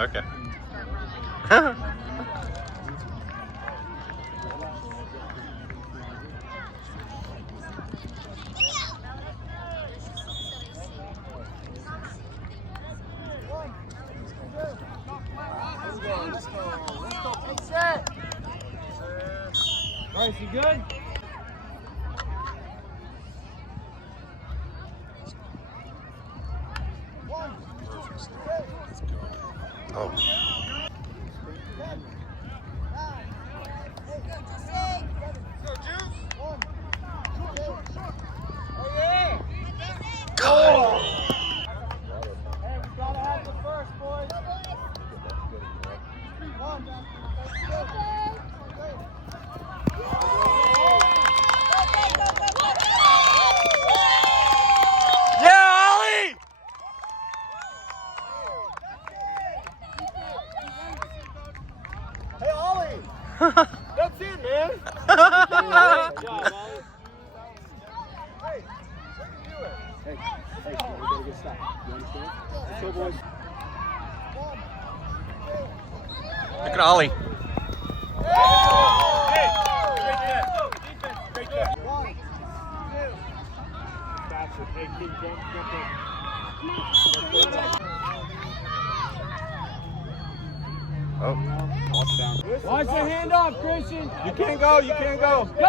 Okay. Bryce, you good? Oh. That's it, man. Good job, Ollie. Hey, do it. Hey, we gotta get stopped. You understand? So, boys. Look at Ollie. Hey, great catch. Defense, great catch. 1, 2. Faster. Hey, kid, jump in. Oh. Watch the handoff, Christian. You can't go. You can't go. Go, go, go.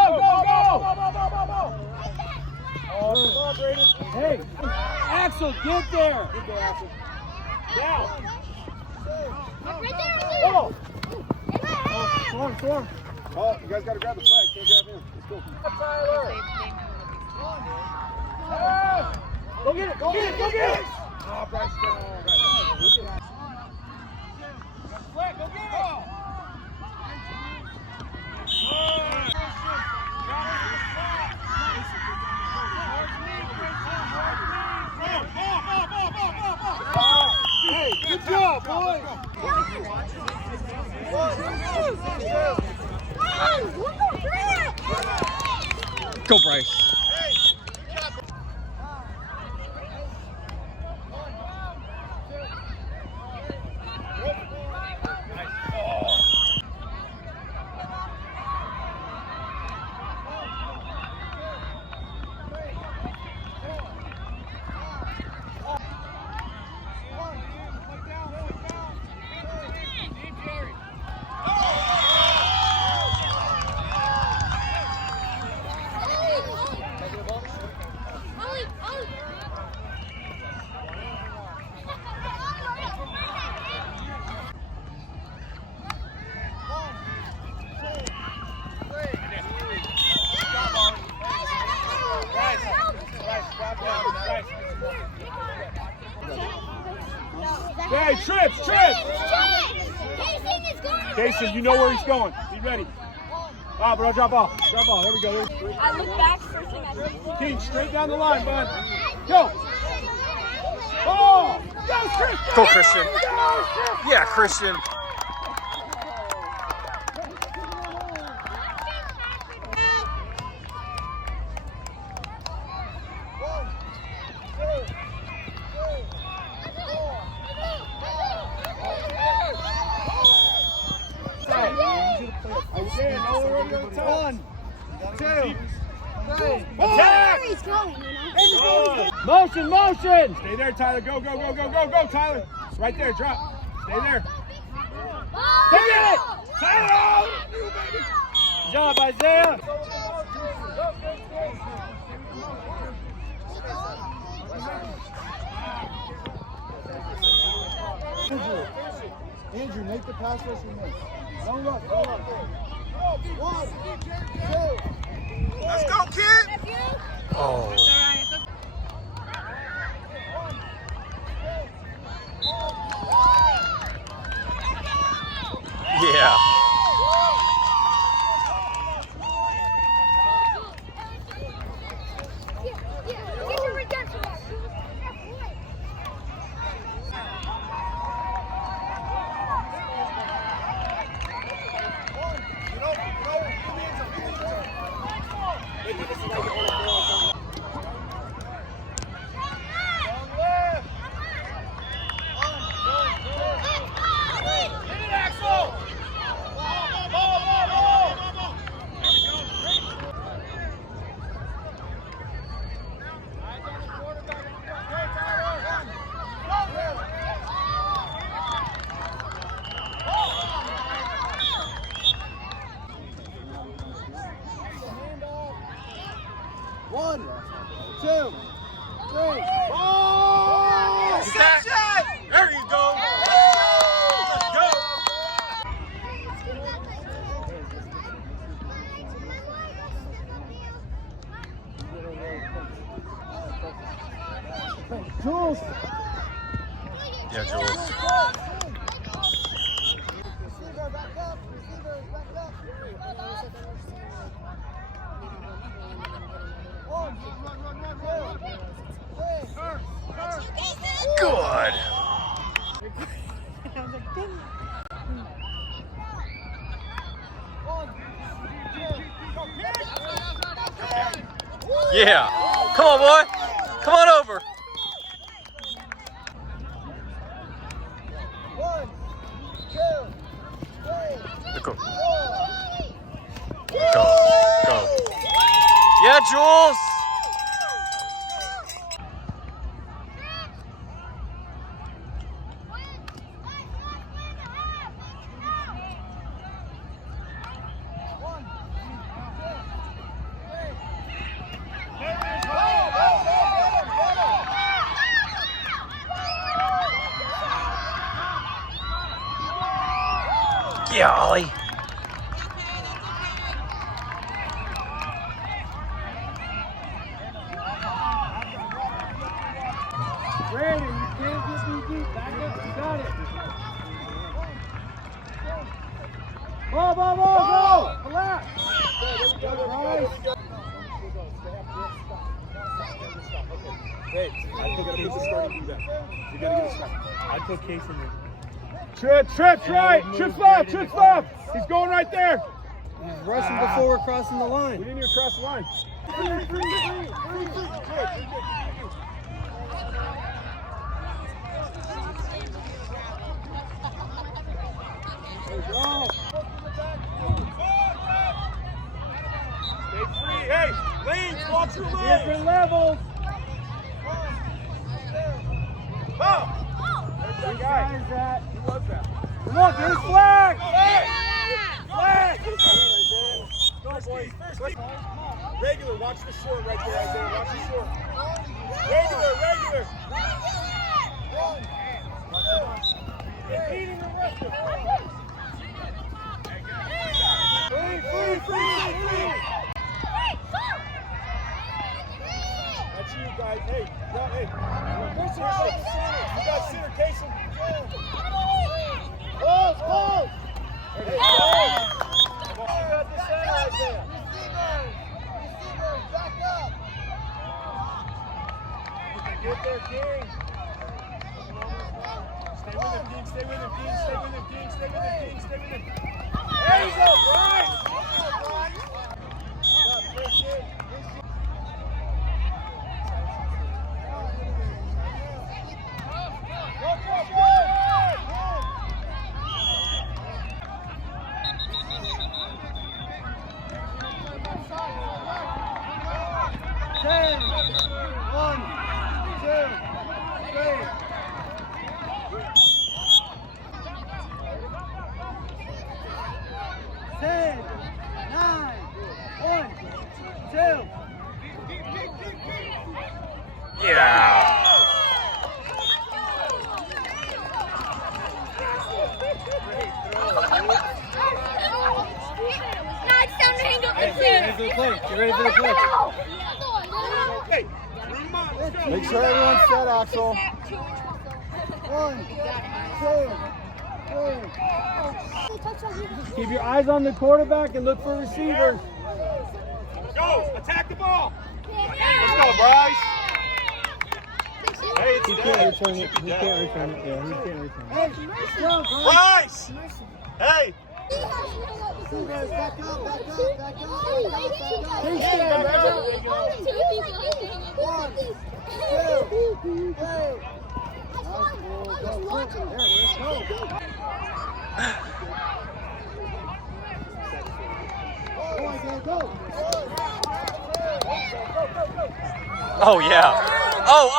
Oh, come on, Brady. Hey, Axel, get there. Get there, Axel. Down. Right there. Oh. Storm. Oh, you guys got to grab the flag. Can't grab him. Let's go. Tyler. Go get it. Go get it. Oh, Bryce. Flag, go get it. Hey, good job, boys. Go, Bryce. Hey, trips! Jason, you know where he's going. Be ready. Ah, but I'll drop off. There we go. I look back first thing I see. King, straight down the line, bud. Go! Oh! Go, Christian! Go, Christian. Yeah, Christian. One, two, three. Where he's going, you know? Motion! Stay there, Tyler. Go, Tyler. Right there, drop. Stay there. Get it! Tyler! Good job, Isaiah. Andrew, make the pass rush and miss. Don't look. 1, 2. Let's go, kid. Oh. Yeah. Jules. Yeah, Jules. Good. Yeah. Come on, boy. Come on over. Go. Go. Go. Yeah, Jules. Yeah, Ollie. Brandon, you can't get me deep. Back up, you got it. Ball, go! Relax. Hey, I put Case in starting you back. You gotta get a stop. I put Case in there. Trips right. Trips left. He's going right there. He's rushing before we're crossing the line. We didn't even cross the line. Stay free. Hey, lanes, walk through lanes. Different levels. Oh! Where guy is that? He loves that. Come on, get his flag! Flag! Go, boys. Regular, watch the short right there, Isaiah. Watch the short. Regular. He's eating the rest of it. Free. That's you guys. Hey. Christian, you got center, Casey. Close. Hey, go. Got the center, Isaiah. Receivers, back up. Get there, King. Stay with him, King. Stay with him. There you go, Brian. Christian. Yeah. Get ready for the play. Hey, let's go. Make sure everyone's set, Axel. 1, 2, 3. Keep your eyes on the quarterback and look for receivers. Go! Attack the ball! Let's go, Bryce! Hey, it's He dead. can't return it. He can't return it. Yeah, he can't return it. Bryce! Hey! Back up. Oh, yeah. Oh!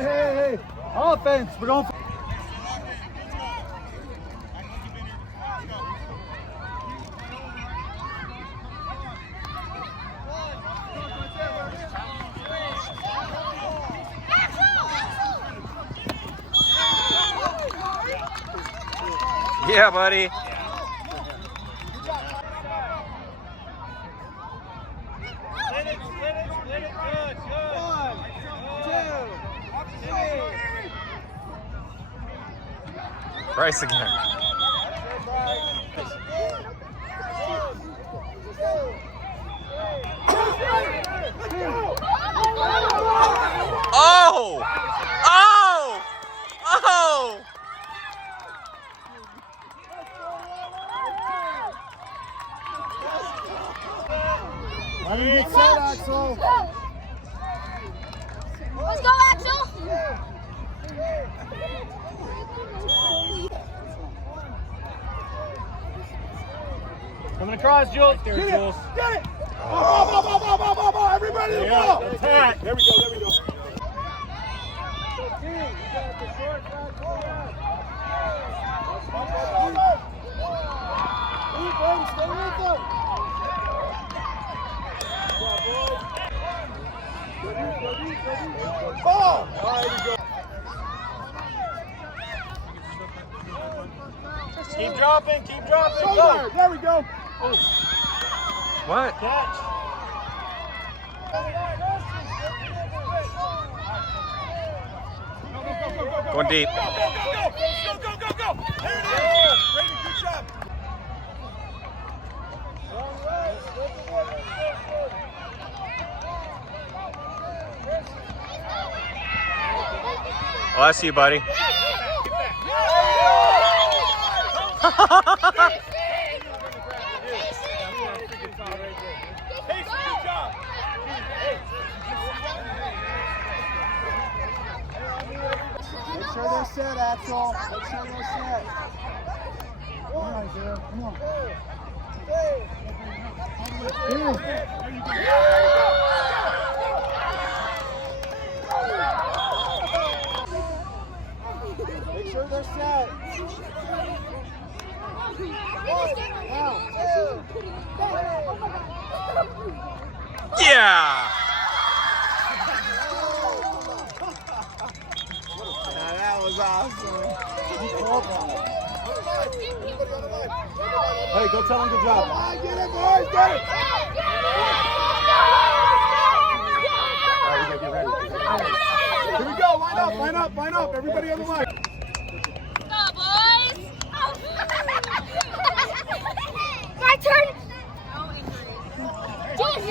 Hey. Offense. We're going. Yeah, buddy. Split it. Good. 1, 2, 3. Bryce again. Oh! Oh! Oh! Let him get set, Axel. Let's go, Axel. Coming across, Jules. There, Jules. Get it! Ball! Everybody to the ball! Attack. There we go. Stay with them! Ball! All right, we go. Keep dropping. Go. There we go. What? Catch. Going deep. Go. There it is. Brady, good job. Oh, I see you, buddy. Make sure they're set, Axel. Make sure they're set. Come on, Isaiah. Come on. Make sure they're set. Yeah! That was awesome. Hey, go tell him good job. Get it, boys. Get it. All right, we gotta get ready. Here we go. Line up. Everybody on the line. Go, boys. My turn.